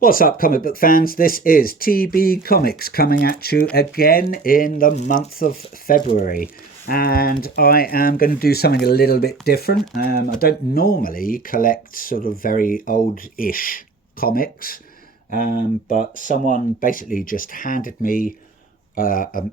What's up, comic book fans? This is TB Comics coming at you again in the month of February. And I am going to do something a little bit different. I don't normally collect sort of very old-ish comics, but someone basically just handed me, well,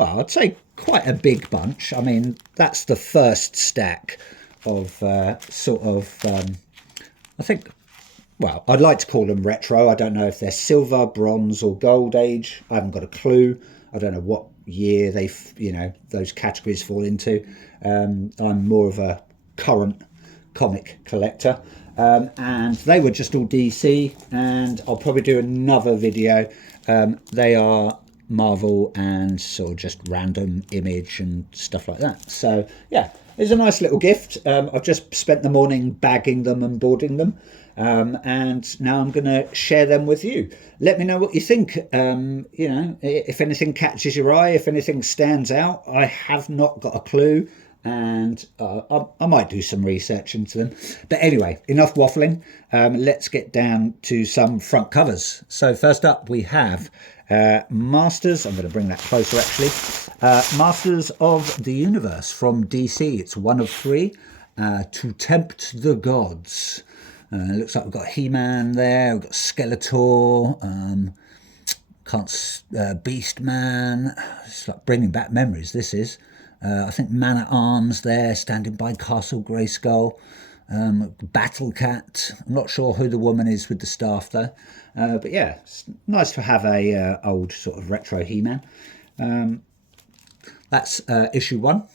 I'd say quite a big bunch. I mean, that's the first stack of I think, well, I'd like to call them retro. I don't know if they're silver, bronze, or gold age. I haven't got a clue. I don't know what year those categories fall into. I'm more of a current comic collector, and they were just all DC. And I'll probably do another video. They are Marvel and sort of just random Image and stuff like that. So yeah, it's a nice little gift. I've just spent the morning bagging them and boarding them. And now I'm going to share them with you. Let me know what you think. If anything catches your eye, if anything stands out. I have not got a clue, and I might do some research into them. But anyway, enough waffling. Let's get down to some front covers. So first up we have Masters. I'm going to bring that closer actually. Masters of the Universe from DC. It's one of three. To Tempt the Gods. It looks like we've got He-Man there, we've got Skeletor, Beast Man. It's like bringing back memories, this is. I think Man-at-Arms there, standing by Castle Grayskull. Battle Cat. I'm not sure who the woman is with the staff though. But yeah, it's nice to have a old sort of retro He-Man. That's issue 1.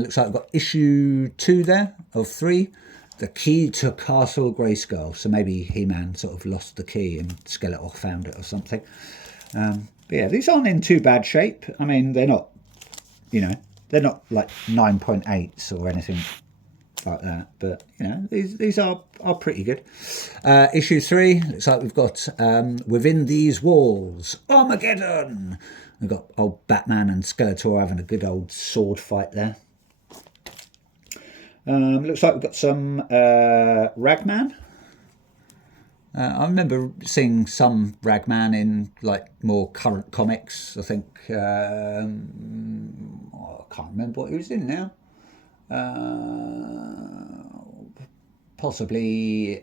Looks like we've got issue 2 there of 3. The Key to Castle Grayskull. So maybe He-Man sort of lost the key and Skeletor found it or something. But yeah, these aren't in too bad shape. I mean, they're not, they're not like 9.8s or anything like that. But, these are pretty good. Issue 3, looks like we've got Within These Walls, Armageddon. We've got old Batman and Skeletor having a good old sword fight there. Looks like we've got some Ragman. I remember seeing some Ragman in like more current comics. I think I can't remember what he was in now. Possibly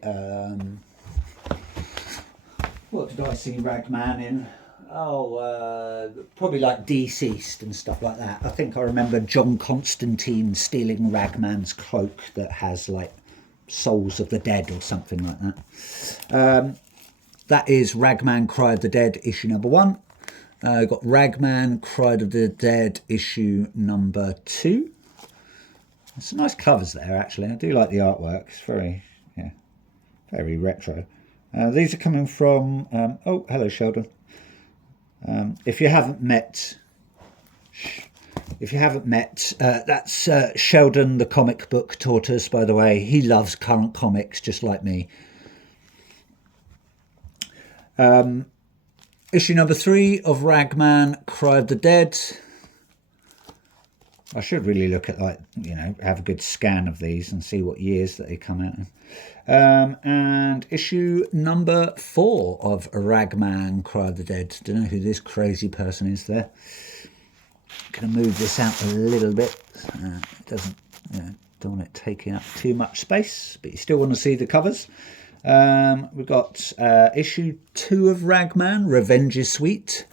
what did I see Ragman in? Probably like Deceased and stuff like that. I think I remember John Constantine stealing Ragman's cloak that has like Souls of the Dead or something like that. That is Ragman Cry of the Dead issue number 1. Got Ragman Cry of the Dead issue number 2. There's some nice covers there actually. I do like the artwork. It's very retro. These are coming from hello Sheldon. If you haven't met, that's Sheldon, the comic book tortoise, by the way. He loves current comics just like me. Issue number 3 of Ragman Cry of the Dead. I should really look at have a good scan of these and see what years that they come out in. And issue number 4 of Ragman Cry of the Dead. Don't know who this crazy person is there. Going to move this out a little bit. It doesn't, don't want it taking up too much space, but you still want to see the covers. We've got issue 2 of Ragman, Revenge is Sweet.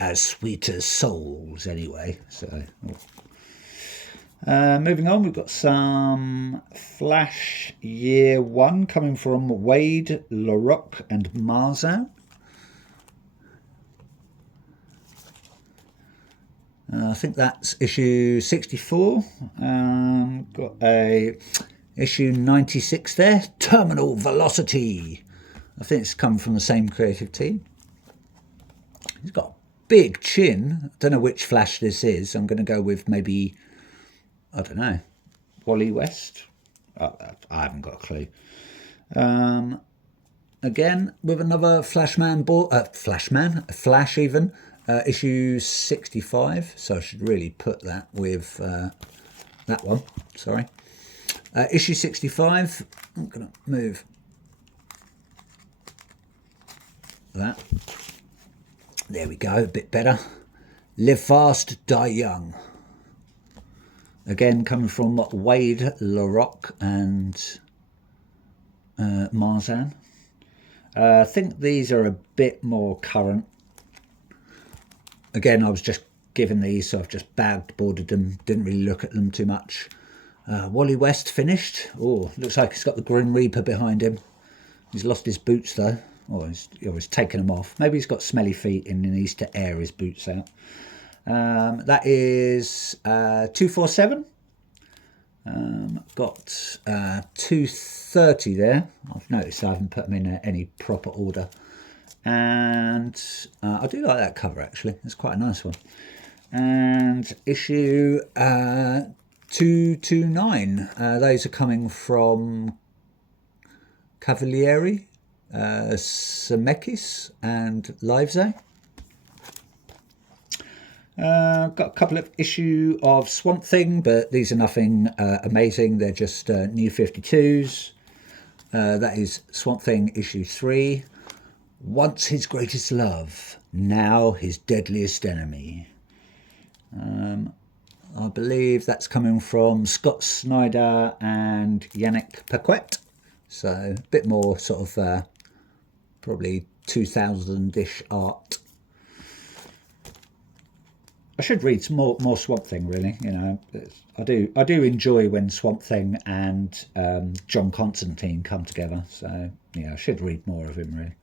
As sweet as souls, anyway. So. Moving on, we've got some Flash Year 1 coming from Wade, LaRocque and Marzan. I think that's issue 64. Got a issue 96 there, Terminal Velocity. I think it's come from the same creative team. He's got a big chin. I don't know which Flash this is. I'm going to go with maybe, I don't know, Wally West? I haven't got a clue. Again, with another Flash even, issue 65. So I should really put that with that one, sorry. Issue 65, I'm going to move that. There we go, a bit better. Live Fast, Die Young. Again, coming from Wade LaRocque and Marzan. I think these are a bit more current. Again, I was just given these, so I've just bagged, boarded them, didn't really look at them too much. Wally West finished. Oh, looks like he's got the Grim Reaper behind him. He's lost his boots though. Oh, he's taken them off. Maybe he's got smelly feet and he needs to air his boots out. That is 247. Got 230 there. I've noticed I haven't put them in any proper order. And I do like that cover actually. It's quite a nice one. And issue 229. Those are coming from Cavalieri, Zemeckis and Livesey. Got a couple of issue of Swamp Thing, but these are nothing amazing. They're just new 52s. That is Swamp Thing issue 3. Once his greatest love, now his deadliest enemy. I believe that's coming from Scott Snyder and Yannick Paquette. So a bit more sort of probably 2000-ish art. I should read some more Swamp Thing, really. You know, I do enjoy when Swamp Thing and John Constantine come together. So yeah, I should read more of him, really.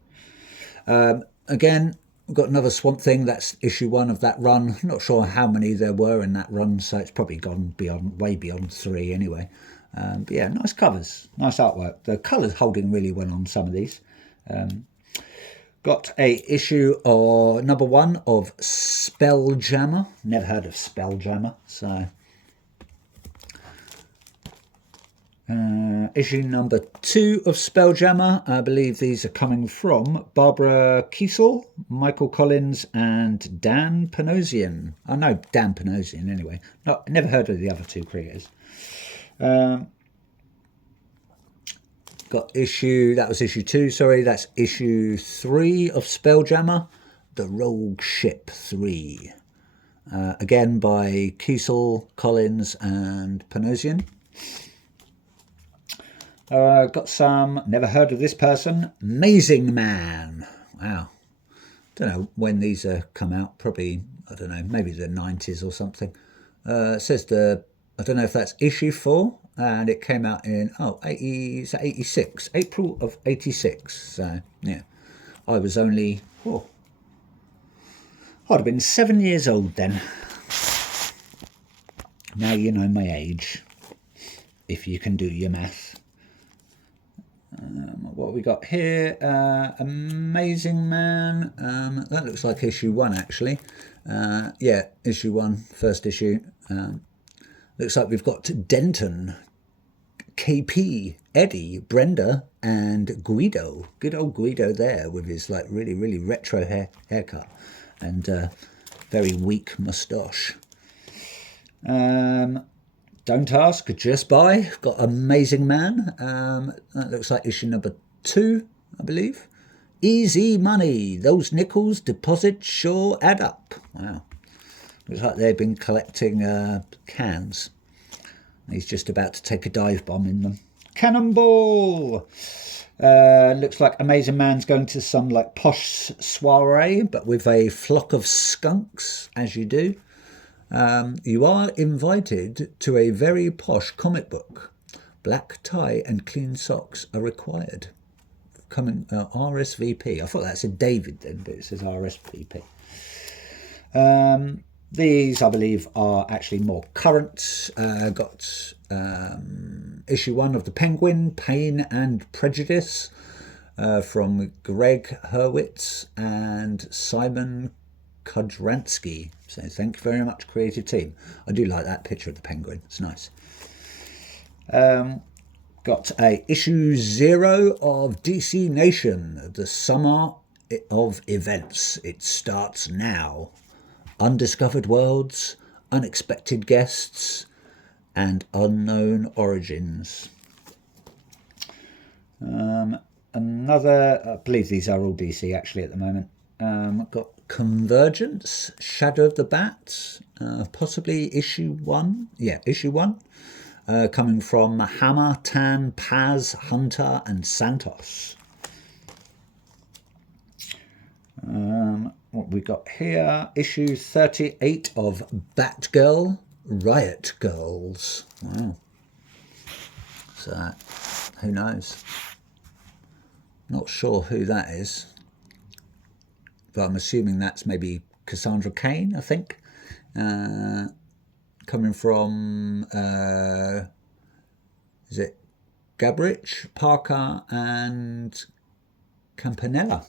Again, we've got another Swamp Thing. That's issue 1 of that run. Not sure how many there were in that run, so it's probably gone way beyond 3 anyway. But yeah, nice covers, nice artwork. The colours holding really well on some of these. Got a issue or number 1 of Spelljammer. Never heard of Spelljammer, so issue number 2 of Spelljammer. I believe these are coming from Barbara Kiesel, Michael Collins, and Dan Panosian. I know Dan Panosian anyway. Never heard of the other 2 creators. Got that was issue 2, sorry, that's issue 3 of Spelljammer, The Rogue Ship 3. Again by Kiesel, Collins and Panosian. Got some, never heard of this person, Amazing Man. Wow. Don't know when these come out, probably, I don't know, maybe the 90s or something. It says I don't know if that's issue 4. And it came out in 86, April of 86. So yeah, I was only I'd have been 7 years old then. Now you know my age, if you can do your math. What we got here? Amazing Man. That looks like issue 1 actually. Yeah, issue 1, first issue. Looks like we've got Denton, KP, Eddie, Brenda, and Guido. Good old Guido there with his like really, really retro haircut and very weak moustache. Don't ask, just buy. Got Amazing Man. That looks like issue number 2, I believe. Easy money. Those nickels deposits sure add up. Wow. Looks like they've been collecting cans. He's just about to take a dive bomb in them. Cannonball! Looks like Amazing Man's going to some like posh soiree, but with a flock of skunks, as you do. You are invited to a very posh comic book. Black tie and clean socks are required. Coming RSVP. I thought that said David then, but it says RSVP. These, I believe, are actually more current. Got issue 1 of The Penguin, Pain and Prejudice, from Greg Hurwitz and Simon Kudransky. So thank you very much, creative team. I do like that picture of the penguin. It's nice. Got a issue 0 of DC Nation, the summer of events. It starts now. Undiscovered worlds, unexpected guests, and unknown origins. another, I believe these are all DC actually at the moment. Got Convergence, Shadow of the Bat, possibly issue 1. Yeah, issue 1. Coming from Hammer, Tan, Paz, Hunter, and Santos. What we got here, issue 38 of Batgirl, Riot Girls. Wow. So, who knows? Not sure who that is, but I'm assuming that's maybe Cassandra Cain, I think. Coming from, is it Gabrich, Parker, and Campanella.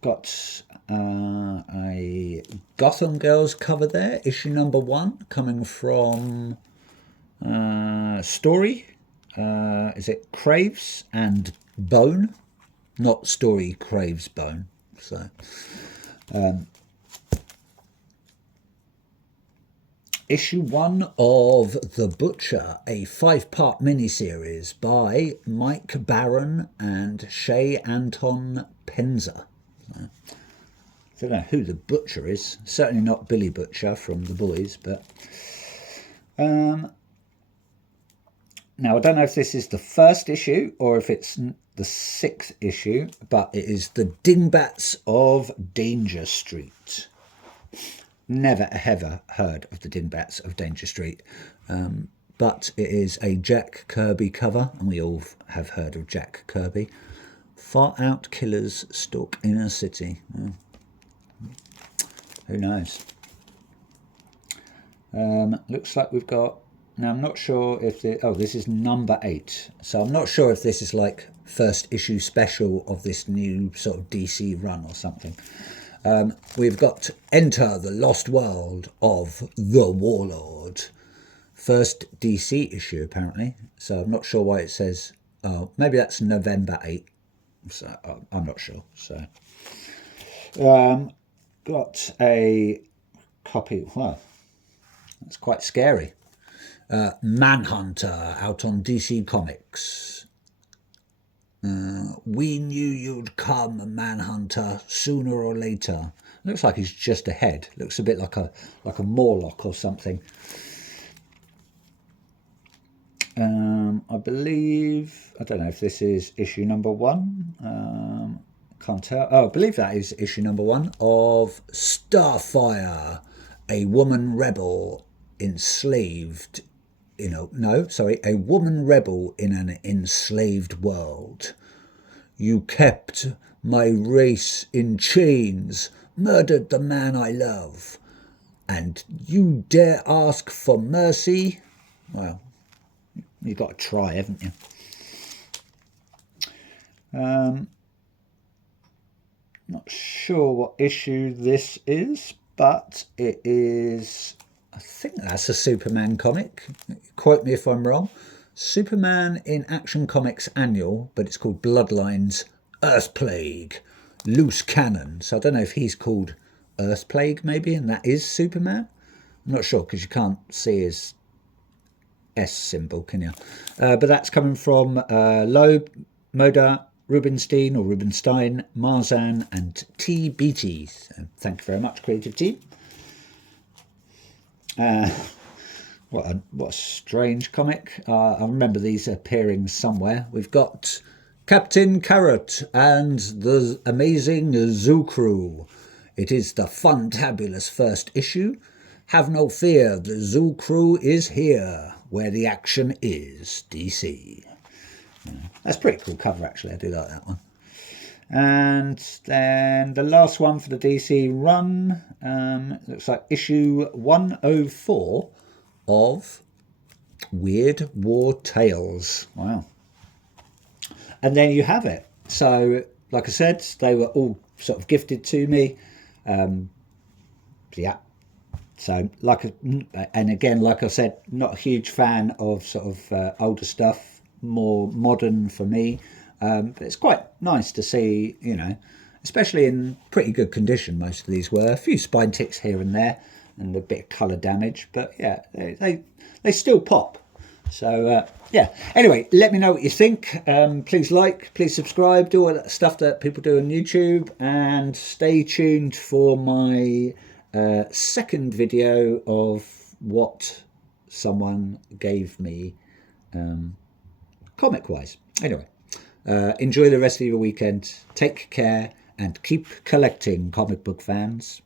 Got a Gotham Girls cover there, issue number 1, coming from Story. Is it Craves and Bone? Not Story, Craves, Bone. So, issue 1 of The Butcher, a 5-part miniseries by Mike Barron and Shay Anton Penza. I don't know who The Butcher is. Certainly not Billy Butcher from The Boys, but... now, I don't know if this is the first issue or if it's the 6th issue, but it is The Dingbats of Danger Street. Never ever heard of the Dingbats of Danger Street, but it is a Jack Kirby cover, and we all have heard of Jack Kirby. Far out killers stalk inner city. Who knows? Looks like we've got... Now, I'm not sure if... this is number 8. So I'm not sure if this is like first issue special of this new sort of DC run or something. We've got Enter the Lost World of the Warlord. First DC issue, apparently. So I'm not sure why it says... Oh, maybe that's November 8. So I'm not sure. So, got a copy... Wow, that's quite scary. Manhunter out on DC Comics. We knew you'd come, Manhunter, sooner or later. Looks like he's just ahead. Looks a bit like a Morlock or something. I believe, I don't know if this is issue number 1. Can't tell. Oh, I believe that is issue number 1 of Starfire, a woman rebel enslaved. A woman rebel in an enslaved world. You kept my race in chains, murdered the man I love, and you dare ask for mercy? Well, you've got to try, haven't you? Not sure what issue this is, but it is... I think that's a Superman comic. Quote me if I'm wrong. Superman in Action Comics Annual, but it's called Bloodlines Earthplague, Loose Cannon. So I don't know if he's called Earthplague maybe, and that is Superman. I'm not sure because you can't see his S symbol, can you? But that's coming from Loeb, Moda, Rubenstein, Marzan, and T. Beatty. So thank you very much, creative team. What a strange comic. I remember these appearing somewhere. We've got Captain Carrot and the Amazing Zoo Crew. It is the fun-tabulous first issue. Have no fear, the Zoo Crew is here, where the action is, DC. That's a pretty cool cover, actually. I do like that one. And then the last one for the DC run, looks like issue 104 of Weird War Tales. Wow. And then you have it. So, like I said, they were all sort of gifted to me. Yeah. So, and again, like I said, not a huge fan of sort of older stuff, more modern for me. But it's quite nice to see, especially in pretty good condition, most of these were. A few spine ticks here and there and a bit of colour damage. But yeah, they still pop. So yeah. Anyway, let me know what you think. Please like, please subscribe, do all that stuff that people do on YouTube, and stay tuned for my second video of what someone gave me comic wise. Anyway, enjoy the rest of your weekend. Take care and keep collecting, comic book fans.